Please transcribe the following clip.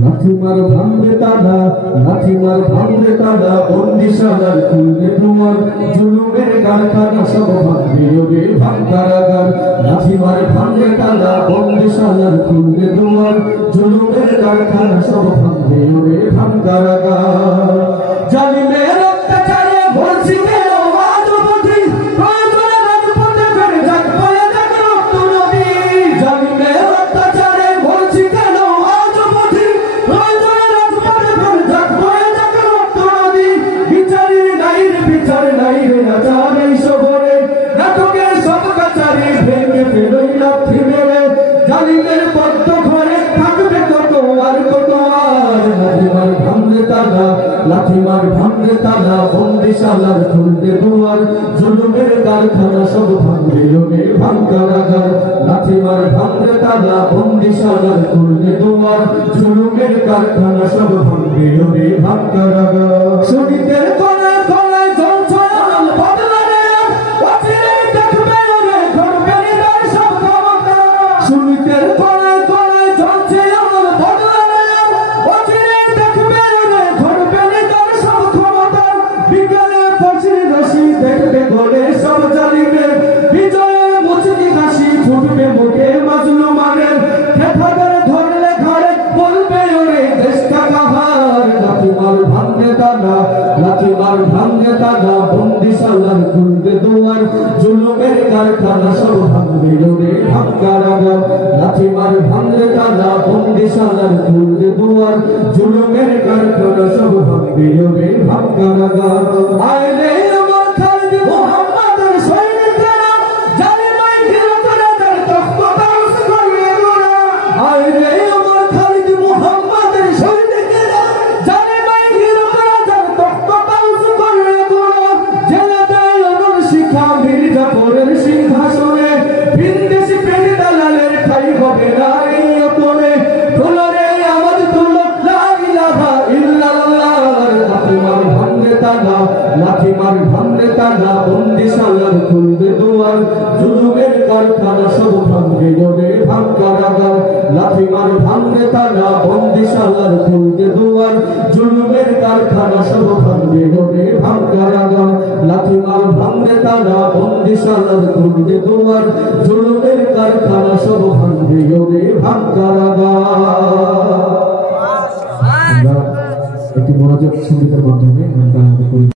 লাঠিমার ভাঙবে তালা, লাঠিমার ভাঙবে তালা, বন্দিশালার খুলবে দুয়ার, জুলুমের কারখানা সব ভাঙবে ওরে ভাঙকারাগার। লাঠিমার ভাঙবে তালা, বন্দিশালার খুলবে দুয়ার, জুলুমের কারখানা সব ভাঙবে ওরে ভাঙকারাগার। জালিমের অত্যাচারে ভরছি কেন আজ অবধি, প্রয়োজনে রাজপথে ফেরে যাক বয়ে যাক রক্ত নদী। জালিমের অত্যাচারে ভরছি কেন আজ অবধি, প্রয়োজনে রাজপথে ফেরে যাক বয়ে যাক রক্ত নদী। বিচারের নাই রে, বিচার নাই রে রাজার এই শহরে, নাটকের সব কাচারি ভেঙে ফেলোই লাথি মেরে। জালিমের বদ্ধ ঘরে থাকবে কত আর কত আর। লাঠিমার ভাঙবে তালা, লাঠিমার ভাঙবে তালা, বন্দিশালার খুলবে দুয়ার, জুলুমের কারখানা সব ভাঙবে ওরে ভাঙকারাগার। লাঠিমার ভাঙবে তালা, বন্দিশালার খুলবে দুয়ার, জুলুমের কারখানা সব ভাঙবে ওরে ভাঙকারাগার। শহীদের গলায় গলায় জ্বলছে আল বদলানের, অচিরে দেখবে ওরে ঘটবে হৃদয় সব ক্ষমতা। শহীদের গলায় গলায় জ্বলছে আল বদলানের, অচিরে দেখবে ওরে ঘটবে হৃদয় সব ক্ষমতা। বিকেলে ফাঁসির রশি দেখবে গলে সব জালিমের, বিজয়ের মুচকি হাসি ফুটবে মুখে মাজলুমানের। হেফাজত ধরলে ঘরে বলবে ওরে দেশটা কাহার। লাঠিমার ভাঙবে তালা, লাঠিমার ভাঙবে তালা, বন্দিশালার খুলবে দুয়ার, জুলুমের কারখানা সব ভাঙবে ওরে ভাঙকারাগার। লাঠিমার ভাঙবে তালা, বন্দিশালার খুলবে দুয়ার, জুলুমের কারখানা সব ভাঙবে ওরে ভাঙকারাগার। আইলে আমার খালিদ মুহাম্মাদের সৈনিকেরা, জালিমাই ঘিরে ধরে তার তখতা উস করবে গোরা। আইলে আমার খালিদ মুহাম্মাদের সৈনিকেরা, জালিমাই ঘিরে ধরে তার তখতা উস করবে গোরা। জেলে দেয় অনুর শিখা মীর জাফরের সিংহাসনে, ভিনদেশি প্রেমী দালালের ঠাই হবে না এই অতনে। তোলরে আওয়াজ তোলো লা ইলাহা ইল্লাল্লাহ। লাঠিমার ভাঙবে তালা, লাঠিমার ভাঙবে তালা, বন্দিশালার খুলবে দুয়ার, জুলুমের কারখানা সব ভাঙবে ওরে ভাঙকারাগার। লাঠিমার ভাঙবে তালা, বন্দিশালার খুলবে দুয়ার, জুলুমের কারখানা সব ভাঙবে ওরে ভাঙকারাগার। লাঠিমার ভাঙবে তালা, বন্দিশালার খুলবে দুয়ার, জুলুমের কারখানা সব ভাঙবে ওরে ভাঙকারাগার। আমরা একটি মোনাজাত সঙ্গীতের মাধ্যমে